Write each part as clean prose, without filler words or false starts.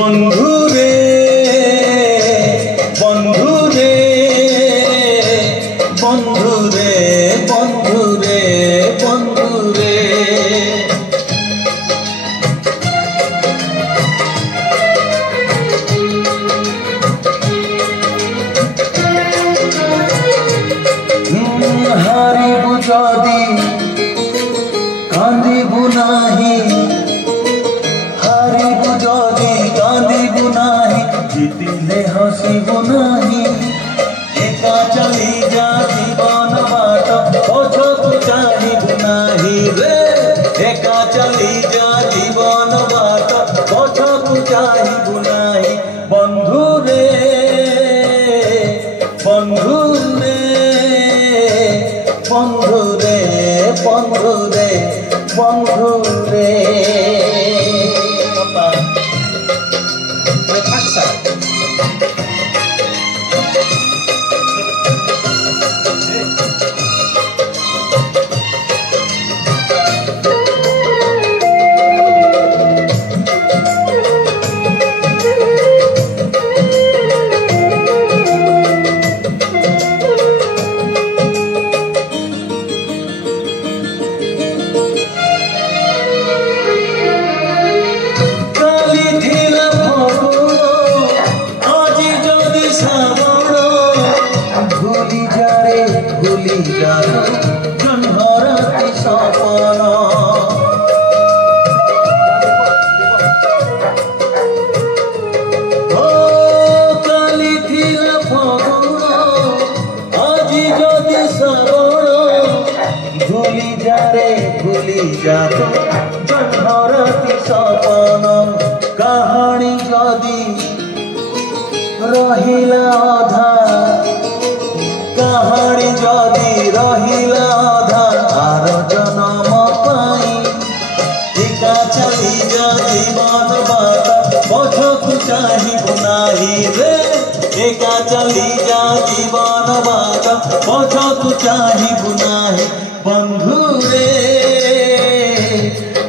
বন্ধু রে বন্ধু রে বন্ধু রে বন্ধু রে বন্ধু রে হারিবু যদি কান্দিবু নাহি হারিবু যদি কান্দিবু নাহি জিতিলে হসিবু নাহি একা চলি যা জীবন বাট পছকু চাহিবু নাহি রে একা চলি যা জীবন বাট পছকু চাহিবু নাহি বন্ধু রে বন্ধু রে বন্ধু রে বন্ধু রে বন্ধু রে ভুলি যাও জন্মরাতি সপন ও কালি থিলা ফগুন আজি যদি শ্রাবণ ভুলি যাও জন্মরাতি সপন কাহানি যদি রহিলা অধা কাহানি যদি রহিলা অধা আর জনম পাই একা চলি যা জীবন বাট পছকু চাহিবু নাহি রে একা চলি যা জীবন বাট পছকু চাহিবু নাহি বন্ধু রে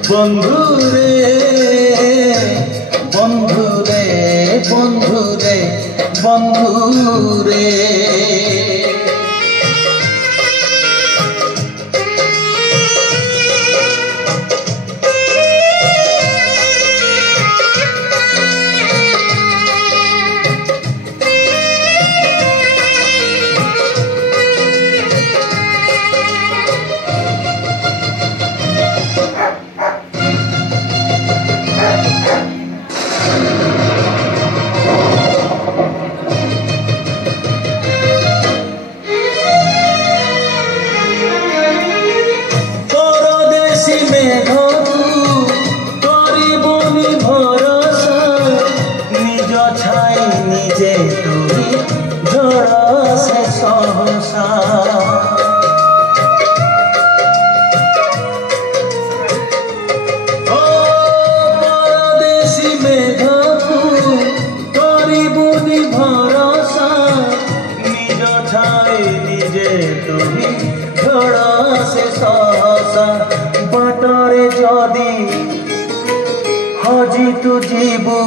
বন্ধু রে বন্ধু রে বন্ধু রে বন্ধু রে নিজে তুই ঝড় সে সহসা ও পরদেশী মেঘকু করিবুনি ভরসা নিজ ছাই নিজে তুই ঝড় সে সহসা বাটরে যদি হজি তু জীবু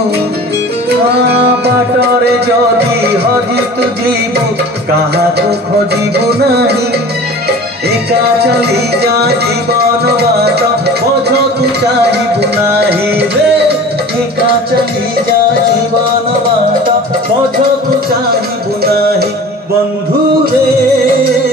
বাটরে যদি হজি তু জীবু কাহাকু খোঁজিবু নাহি একা চলি যা জীবন বাট পছকু চাহিবু নাহি রে একা চলি যা জীবন বাট পছকু চাহিবু নাহি বন্ধু রে